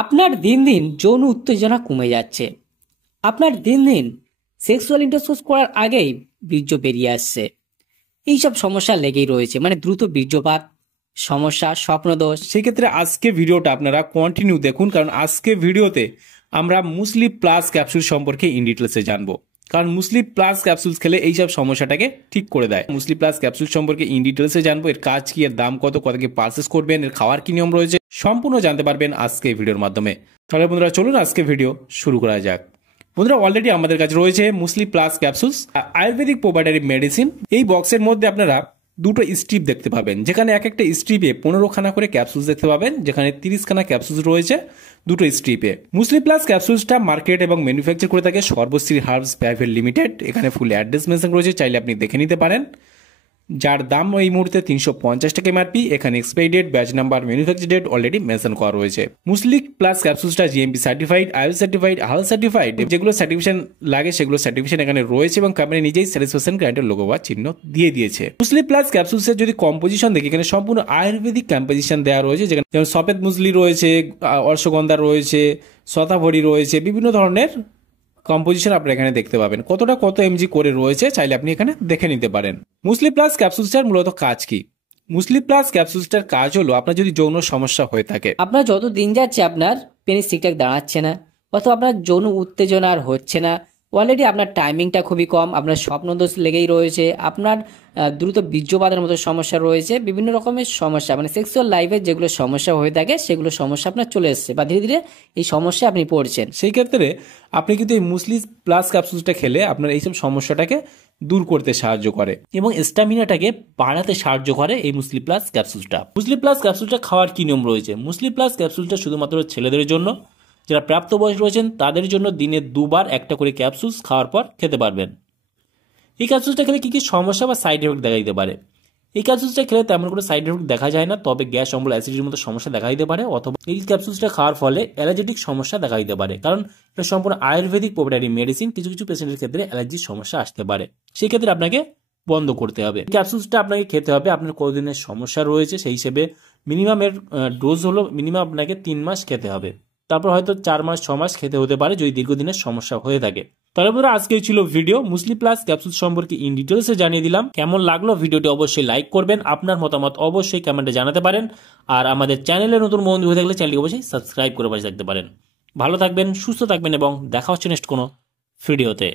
আপনার দিন দিন যৌন উত্তেজনা কমে যাচ্ছে। আপনার দিন দিন সেক্সুয়াল ইন্টারকোর্স করার আগেই বীর্য বেরিয়ে আসছে। এইসব সমস্যা লেগেই রয়েছে, মানে দ্রুত বীর্যপাত সমস্যা, স্বপ্নদোষ। সেক্ষেত্রে আজকে ভিডিওটা আপনারা কন্টিনিউ দেখুন, কারণ আজকে ভিডিওতে আমরা মুসলি প্লাস ক্যাপসুল সম্পর্কে ইন ডিটেলসে জানবো। কারণ মুসলি প্লাস ক্যাপসুলস খেলে এইসব সমস্যাটাকে ঠিক করে দেয়। মুসলি প্লাস ক্যাপসুল সম্পর্কে ইন ডিটেলসে জানবো, এর কাজ কি, এর দাম কত, কত কি পারচেস করবেন, এর খাওয়ার কি নিয়ম রয়েছে, সম্পূর্ণ জানতে পারবেন আজকে ভিডিওর মাধ্যমে। তাহলে বন্ধুরা চলুন আজকে ভিডিও শুরু করা যাক। বন্ধুরা অলরেডি আমাদের কাছে রয়েছে Musli plus capsules, Ayurvedic প্রোভাইডারি medicine. এই বক্সের মধ্যে আপনারা দুটো স্ট্রিপ দেখতে পাবেন, যেখানে এক একটা স্ট্রিপে 15 খানা করে ক্যাপসুলস দেখতে পাবেন, যেখানে 30 খানা ক্যাপসুলস রয়েছে দুটো স্ট্রিপে। মুসলি প্লাস ক্যাপসুলসটা মার্কেট এবং ম্যানুফ্যাকচার করে থাকে সর্বশ্রী হার্বস প্রাইভেট লিমিটেড। এখানে ফুল অ্যাড্রেস মেনশন রয়েছে, চাইলে আপনি দেখে নিতে পারেন। যার দাম এই মুহূর্তে 350 টাকা এমআরপি। এখানে expiry date, batch number, manufacture date already mention করা রয়েছে। মুসলি প্লাস ক্যাপসুলসটা জিএমপি সার্টিফাইড, আইএল সার্টিফাইড, হাল সার্টিফাইড, যেগুলো সার্টিফিকেশন লাগে সেগুলো সার্টিফিকেশন এখানে রয়েছে এবং কোম্পানি নিজেই স্যাটিসফ্যাকশন গ্যারান্টির লোগো বা চিহ্ন দিয়ে দিয়েছে। মুসলি প্লাস ক্যাপসুলসের যদি কম্পোজিশন দেখি, এখানে সম্পূর্ণ আয়ুর্বেদিক কম্পোজিশন দেওয়া রয়েছে, যেমন সফেদ মুসলি রয়েছে, অশ্বগন্ধা রয়েছে, শতাভরি রয়েছে, বিভিন্ন ধরনের কম্পোজিশন আপনারা এখানে দেখতে পাবেন। কতটা কত এমজি করে রয়েছে চাইলে আপনি এখানে দেখে নিতে পারেন। মুসলি প্লাস ক্যাপসুলসটার মূলত কাজ কি? মুসলি প্লাস ক্যাপসুলসটার কাজ হলো, আপনার যদি যৌন সমস্যা হয়ে থাকে, আপনার যত দিন যাচ্ছে আপনার পেনিস ঠিকঠাক দাঁড়াচ্ছে না, অথবা আপনার যৌন উত্তেজনা আর হচ্ছে না, অলরেডি আপনার টাইমিংটা খুবই কম, আপনার স্বপ্নদোষ লেগেই রয়েছে, আপনার দ্রুত বীর্যপাতের মতো সমস্যা রয়েছে, বিভিন্ন রকমের সমস্যা, মানে সেক্সুয়াল লাইফের যেগুলো সমস্যা হয়ে থাকে সেগুলো সমস্যা আপনার চলে এসছে বা ধীরে ধীরে এই সমস্যা আপনি পড়ছেন। সেই ক্ষেত্রে আপনি কিন্তু এই মুসলি প্লাস ক্যাপসুলসটা খেলে আপনার এইসব সমস্যাটাকে দূর করতে সাহায্য করে এবং স্ট্যামিনাটাকে বাড়াতে সাহায্য করে এই মুসলি প্লাস ক্যাপসুলসটা। মুসলি প্লাস ক্যাপসুলটা খাওয়ার কি নিয়ম রয়েছে? মুসলি প্লাস ক্যাপসুলটা শুধুমাত্র ছেলেদের জন্য, যারা প্রাপ্তবয়স্ক রয়েছেন তাদের জন্য দিনে 2 বার একটা করে ক্যাপসুলস খাওয়ার পর খেতে পারবেন। এই ক্যাপসুলসটা খেলে কি কি সমস্যা বা সাইড এফেক্ট দেখা দিতে পারে? এই ক্যাপসুলসটা খেলে তেমন কোনো সাইড এফেক্ট দেখা যায় না, তবে গ্যাস, অম্বল, অ্যাসিডিটির মতো সমস্যা দেখা দিতে পারে, অথবা এই ক্যাপসুলসটা খাওয়ার ফলে অ্যালার্জেটিক সমস্যা দেখা দিতে পারে, কারণ এটা সম্পূর্ণ আয়ুর্বেদিক প্রোভাইডারি মেডিসিন। কিছু কিছু পেশেন্টের ক্ষেত্রে অ্যালার্জির সমস্যা আসতে পারে, সেই ক্ষেত্রে আপনাকে বন্ধ করতে হবে। ক্যাপসুলসটা আপনাকে খেতে হবে আপনার কতদিনের সমস্যা রয়েছে সেই হিসেবে। মিনিমাম এর ডোজ হলো মিনিমাম আপনাকে 3 মাস খেতে হবে, তারপর হয়তো 4 মাস 6 মাস খেতে হতে পারে যদি দীর্ঘদিনের সমস্যা হয়ে থাকে। তাহলে বন্ধুরা আজকে ছিল ভিডিও মুসলি প্লাস ক্যাপসুল সম্পর্কে ইন ডিটেলসে জানিয়ে দিলাম। কেমন লাগলো ভিডিওটি অবশ্যই লাইক করবেন, আপনার মতামত অবশ্যই কমেন্টে জানাতে পারেন, আর আমাদের চ্যানেলে নতুন বন্ধু হয়ে থাকলে চ্যানেলটি অবশ্যই সাবস্ক্রাইব করে পাশে থাকতে পারেন। ভালো থাকবেন, সুস্থ থাকবেন এবং দেখা হচ্ছে নেক্সট কোনো ভিডিওতে।